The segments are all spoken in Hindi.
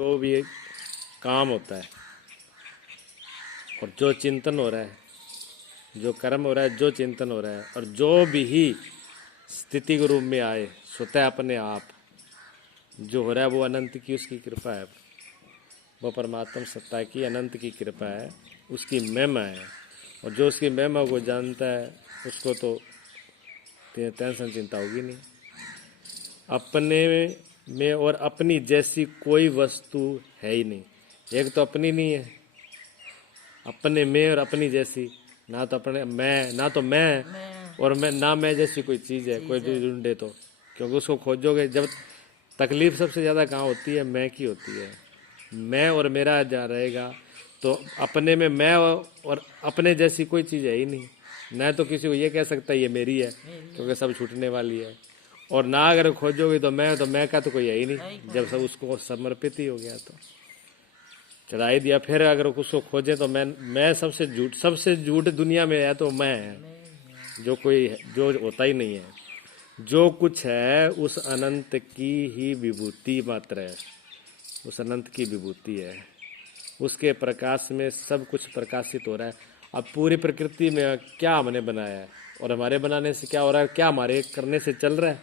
जो भी काम होता है और जो चिंतन हो रहा है, जो कर्म हो रहा है, जो चिंतन हो रहा है और जो भी स्थिति के रूप में आए स्वतः अपने आप जो हो रहा है वो अनंत की उसकी कृपा है। वो परमात्मा सत्ता की अनंत की कृपा है, उसकी महिमा है। और जो उसकी महिमा को जानता है उसको तो टेंशन चिंता होगी नहीं। अपने में और अपनी जैसी कोई वस्तु है ही नहीं। एक तो अपनी नहीं है, अपने में और अपनी जैसी ना तो अपने मैं, ना तो मैं और मैं ना मैं जैसी कोई चीज़ है कोई भी ढूंढे तो, क्योंकि उसको खोजोगे जब तकलीफ सबसे ज़्यादा कहाँ होती है, मैं की होती है। मैं और मेरा जा रहेगा तो अपने में मैं और अपने जैसी कोई चीज़ है ही नहीं। न तो किसी को ये कह सकता है ये मेरी है क्योंकि सब छूटने वाली है, और ना अगर खोजोगे तो मैं का तो कोई है ही नहीं जब सब उसको समर्पित ही हो गया तो चढ़ाई दिया। फिर अगर उसको खोजे तो मैं सबसे झूठ दुनिया में है तो मैं है, जो कोई जो होता ही नहीं है। जो कुछ है उस अनंत की ही विभूति मात्र है, उस अनंत की विभूति है। उसके प्रकाश में सब कुछ प्रकाशित हो रहा है। अब पूरी प्रकृति में क्या हमने बनाया है और हमारे बनाने से क्या हो रहा है, क्या हमारे करने से चल रहा है,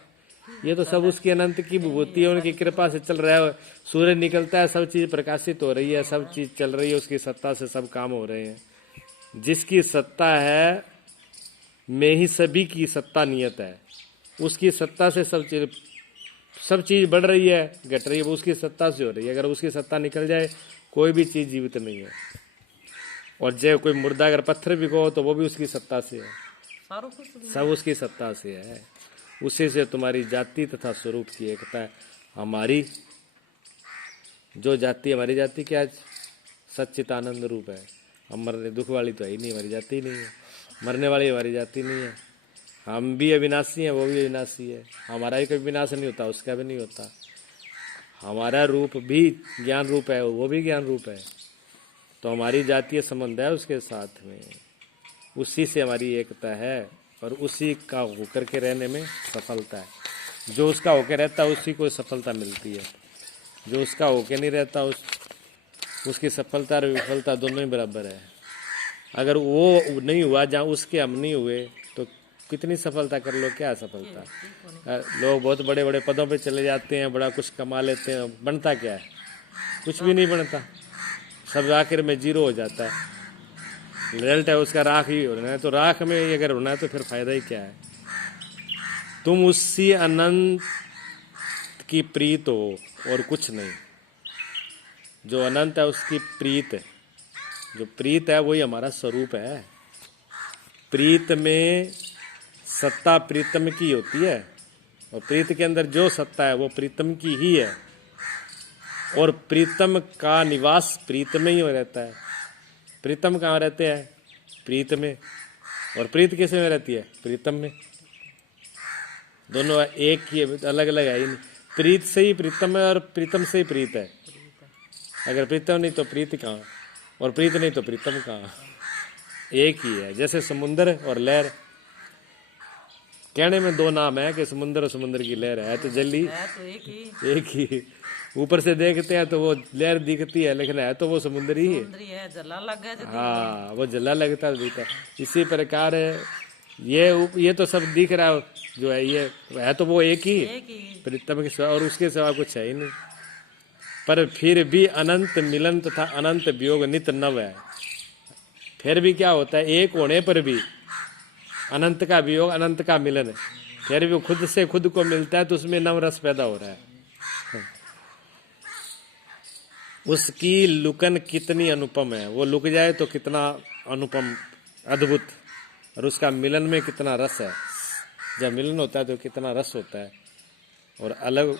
ये तो सब उसकी अनंत की विभूति है, उनकी कृपा से चल रहा है। सूर्य निकलता है, सब चीज़ प्रकाशित हो रही है, सब चीज़ चल रही है, उसकी सत्ता से सब काम हो रहे हैं। जिसकी सत्ता है में ही सभी की सत्ता नियत है। उसकी सत्ता से सब चीज़ बढ़ रही है, घट रही है, वो उसकी सत्ता से हो रही है। अगर उसकी सत्ता निकल जाए कोई भी चीज़ जीवित नहीं है। और जो कोई मुर्दा अगर पत्थर भी कहो तो वो भी उसकी सत्ता से है, सब उसकी सत्ता से है। उसी से तुम्हारी जाति तथा स्वरूप की एकता है। हमारी जो जाति, हमारी जाति क्या सच्चिदानंद रूप है। हम मरने दुख वाली तो है ही नहीं, हमारी जाति नहीं है। मरने वाली हमारी जाति नहीं है। हम भी अविनाशी हैं, वो भी अविनाशी है। हमारा ही कभी विनाश नहीं होता, उसका भी नहीं होता। हमारा रूप भी ज्ञान रूप है, वो भी ज्ञान रूप है। तो हमारी जातीय संबंध है उसके साथ में, उसी से हमारी एकता है और उसी का होकर के रहने में सफलता है। जो उसका होकर रहता है उसी को सफलता मिलती है, जो उसका होकर नहीं रहता उसकी सफलता और विफलता दोनों ही बराबर है। अगर वो नहीं हुआ जहाँ उसके हम नहीं हुए तो कितनी सफलता कर लो, क्या सफलता। लोग बहुत बड़े बड़े पदों पे चले जाते हैं, बड़ा कुछ कमा लेते हैं, बनता क्या है, कुछ भी नहीं बनता, सब आखिर में जीरो हो जाता है। रिजल्ट है उसका राख ही होना है, तो राख में अगर होना है तो फिर फायदा ही क्या है। तुम उसी अनंत की प्रीत हो और कुछ नहीं। जो अनंत है उसकी प्रीत है, जो प्रीत है वही हमारा स्वरूप है। प्रीत में सत्ता प्रीतम की होती है और प्रीत के अंदर जो सत्ता है वो प्रीतम की ही है, और प्रीतम का निवास प्रीत में ही रहता है। प्रीतम कहाँ रहते हैं, प्रीत में, और प्रीत किसे में रहती है, प्रीतम में। दोनों एक ही, अलग अलग है ही नहीं। प्रीत से ही प्रीतम है और प्रीतम से ही प्रीत है। अगर प्रीतम नहीं तो प्रीत कहाँ, और प्रीत नहीं तो प्रीतम कहाँ, एक ही है। जैसे समुंदर और लहर, कहने में दो नाम है कि समुंदर और समुंदर की लहर है तो जल्दी एक ही। ऊपर से देखते हैं तो वो लहर दिखती है लेकिन है तो वो समुंदर ही है, जला लग गया। हाँ, वो जला लगता है। इसी प्रकार ये तो सब दिख रहा है जो है, ये है तो वो एक ही प्रीतम के सिवा, और उसके सिवा कुछ है ही नहीं। पर फिर भी अनंत मिलन तथा अनंत वियोग नित नव है। फिर भी क्या होता है, एक होने पर भी अनंत का वियोग अनंत का मिलन है। फिर भी खुद से खुद को मिलता है तो उसमें नव रस पैदा हो रहा है। उसकी लुकन कितनी अनुपम है, वो लुक जाए तो कितना अनुपम अद्भुत, और उसका मिलन में कितना रस है। जब मिलन होता है तो कितना रस होता है, और अलग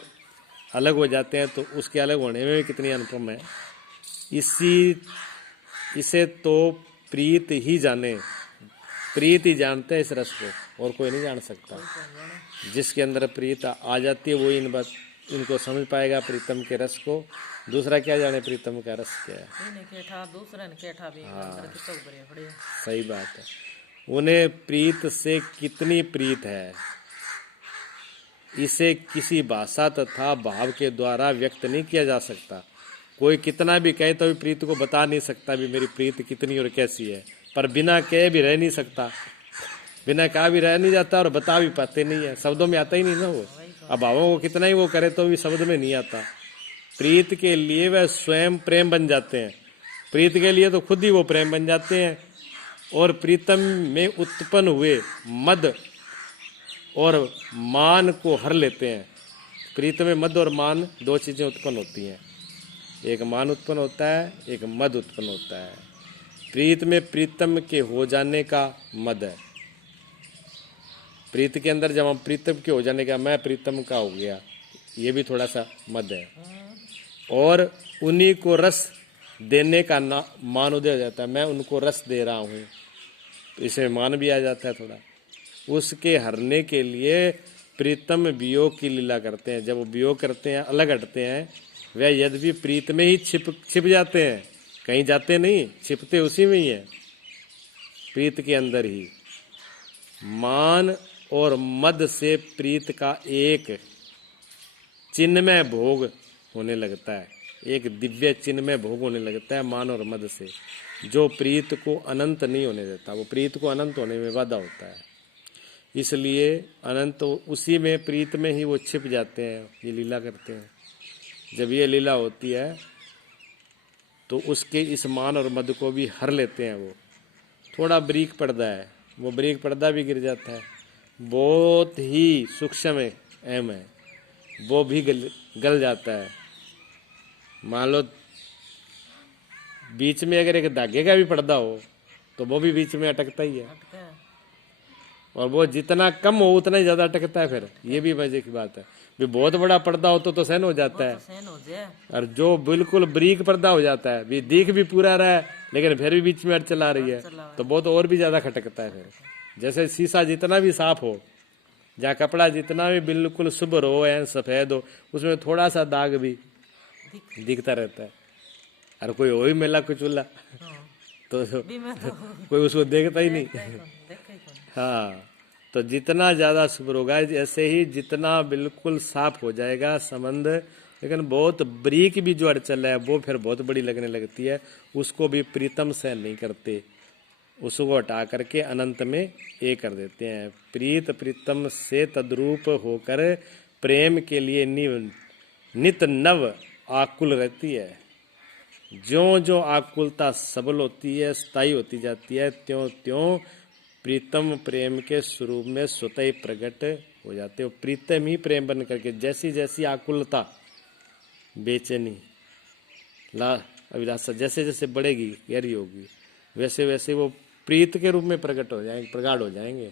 अलग हो जाते हैं तो उसके अलग होने में भी कितनी अनुपम है। इसे तो प्रीत ही जाने, प्रीत ही जानते हैं इस रस को, और कोई नहीं जान सकता। जिसके अंदर प्रीत आ जाती है वो इनको समझ पाएगा प्रीतम के रस को। दूसरा क्या जाने प्रीतम का रस क्या है। हाँ, सही बात है। उन्हें प्रीत से कितनी प्रीत है, इसे किसी भाषा तथा भाव के द्वारा व्यक्त नहीं किया जा सकता। कोई कितना भी कहे तो भी प्रीत को बता नहीं सकता भी मेरी प्रीत कितनी और कैसी है, पर बिना कहे भी रह नहीं सकता, बिना कहा भी रह नहीं जाता और बता भी पाते नहीं है, शब्दों में आता ही नहीं ना वो। अब भावों को कितना ही वो करे तो भी शब्द में नहीं आता। प्रीत के लिए वह स्वयं प्रेम बन जाते हैं, प्रीत के लिए तो खुद ही वो प्रेम बन जाते हैं, और प्रीतम में उत्पन्न हुए मद और मान को हर लेते हैं। प्रीत में मद और मान दो चीजें उत्पन्न होती हैं, एक मान उत्पन्न होता है, एक मद उत्पन्न होता है। प्रीत में प्रीतम के हो जाने का मद है। प्रीत के अंदर जब हम प्रीतम के हो जाने का, मैं प्रीतम का हो गया, ये भी थोड़ा सा मद है। और उन्हीं को रस देने का मान उदय हो जाता है, मैं उनको रस दे रहा हूँ, तो इसमें मान भी आ जाता है थोड़ा। उसके हरने के लिए प्रीतम वियोग की लीला करते हैं। जब वो वियोग करते हैं, अलग हटते हैं, वह यद्यपि प्रीत में ही छिप जाते हैं, कहीं जाते नहीं, छिपते उसी में ही है, प्रीत के अंदर ही। मान और मद से प्रीत का एक चिन्हमय भोग होने लगता है, एक दिव्य चिन्हमय भोग होने लगता है मान और मद से, जो प्रीत को अनंत नहीं होने देता। वो प्रीत को अनंत होने में बाधा होता है, इसलिए अनंत उसी में, प्रीत में ही वो छिप जाते हैं, ये लीला करते हैं। जब ये लीला होती है तो उसके इस मान और मद को भी हर लेते हैं। वो थोड़ा बारीक पर्दा है, वो बारीक पर्दा भी गिर जाता है, बहुत ही सूक्ष्म अहम है, वो भी गल जाता है। मान लो बीच में अगर एक धागे का भी पर्दा हो तो वो भी बीच में अटकता ही है, और वो जितना कम हो उतना ही ज्यादा अटकता है। फिर ये भी मजे की बात है, भी बहुत बड़ा पर्दा हो तो सहन हो जाता है, और जो बिल्कुल बारीक पर्दा हो जाता है, भी दिख भी पूरा रहा है लेकिन फिर भी बीच में अट चला रही है, तो वो तो और भी ज्यादा खटकता है। फिर जैसे शीशा जितना भी साफ हो, जहाँ कपड़ा जितना भी बिल्कुल शुभ्र हो या सफेद हो, उसमें थोड़ा सा दाग भी दिखता रहता है। और कोई हो ही मेला कुचूला तो कोई उसको देखता ही नहीं। हाँ, तो जितना ज्यादा शुभ्र होगा, ऐसे ही जितना बिल्कुल साफ हो जाएगा संबंध, लेकिन बहुत बारीक भी जो अड़चल है वो फिर बहुत बड़ी लगने लगती है, उसको भी प्रीतम सहन नहीं करते, उसको हटा करके अनंत में एक कर देते हैं। प्रीत प्रीतम से तद्रूप होकर प्रेम के लिए नित नव आकुल रहती है। ज्यों ज्यों आकुलता सबल होती है, स्थायी होती जाती है, त्यों त्यों प्रीतम प्रेम के स्वरूप में स्वतः ही प्रकट हो जाते हो। प्रीतम ही प्रेम बन करके, जैसी जैसी आकुलता, बेचैनी, अभिलाषा जैसे जैसे बढ़ेगी, गहरी होगी, वैसे वैसे वो प्रीत के रूप में प्रकट हो जाएंगे, प्रगाढ़ हो जाएंगे।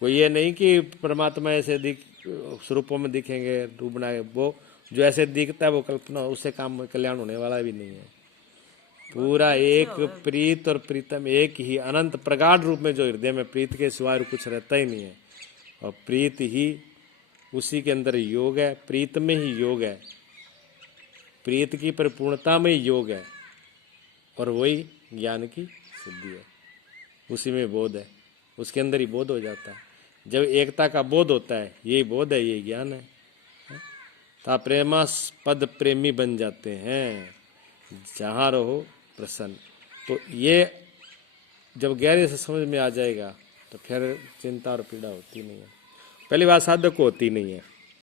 कोई ये नहीं कि परमात्मा ऐसे स्वरूपों में दिखेंगे, रूप बनाए, वो जो ऐसे दिखता है वो कल्पना, उससे काम कल्याण होने वाला भी नहीं है। पूरा एक प्रीत और प्रीतम एक ही अनंत प्रगाढ़ रूप में, जो हृदय में प्रीत के सिवाय कुछ रहता ही नहीं है, और प्रीत ही उसी के अंदर योग है, प्रीत में ही योग है, प्रीत की परिपूर्णता में ही योग है, और वही ज्ञान की सिद्धि है, उसी में बोध है, उसके अंदर ही बोध हो जाता है। जब एकता का बोध होता है, यही बोध है, यही ज्ञान है, ता प्रेमास्पद प्रेमी बन जाते हैं, जहाँ रहो प्रसन्न। तो ये जब गहरे से समझ में आ जाएगा तो फिर चिंता और पीड़ा होती नहीं है। पहली बात साधक को होती नहीं है,